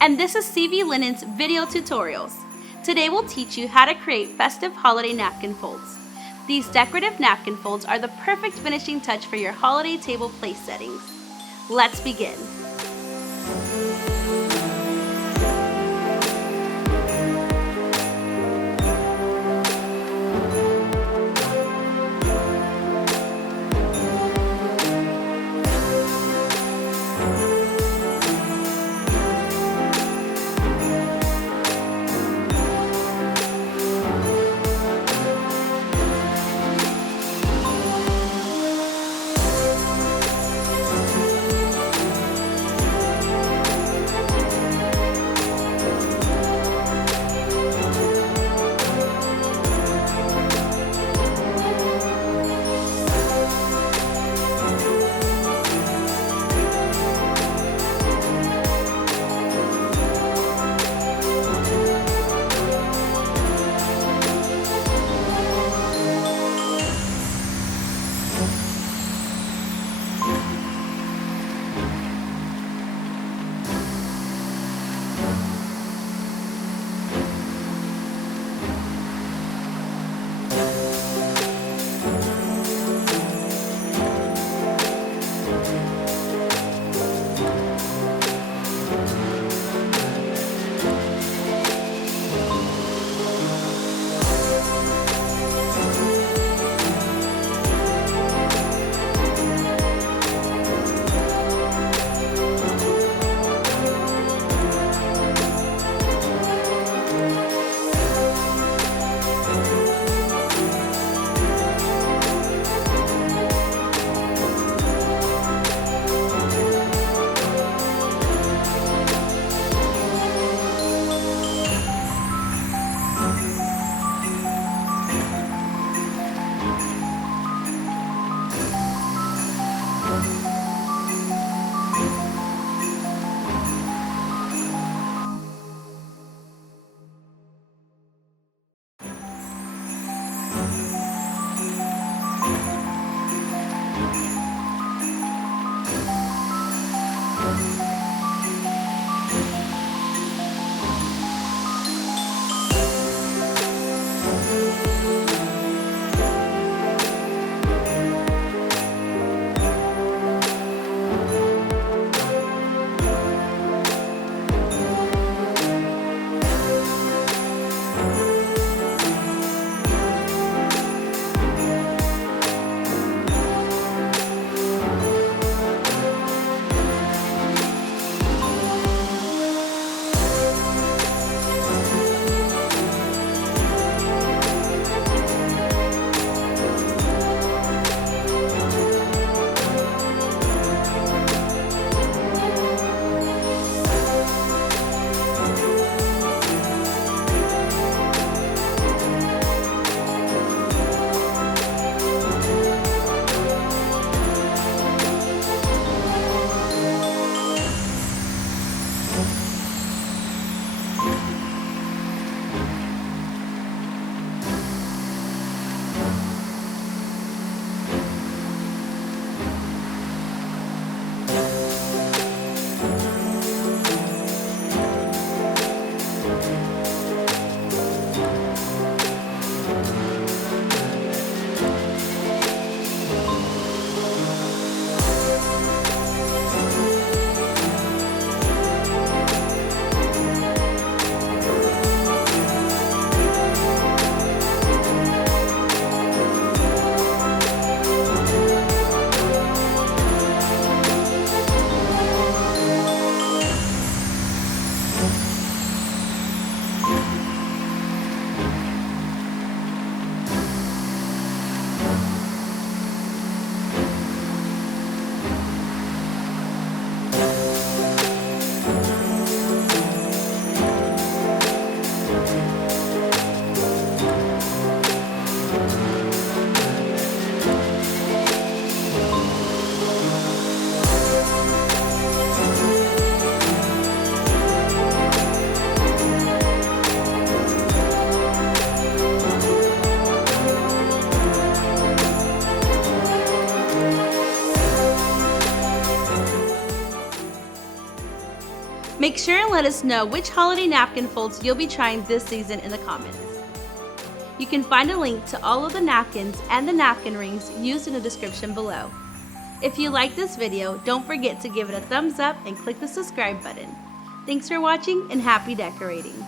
and this is CV Linen's video tutorials. Today we'll teach you how to create festive holiday napkin folds. These decorative napkin folds are the perfect finishing touch for your holiday table place settings. Let's begin. Make sure and let us know which holiday napkin folds you'll be trying this season in the comments. You can find a link to all of the napkins and the napkin rings used in the description below. If you like this video, don't forget to give it a thumbs up and click the subscribe button. Thanks for watching and happy decorating!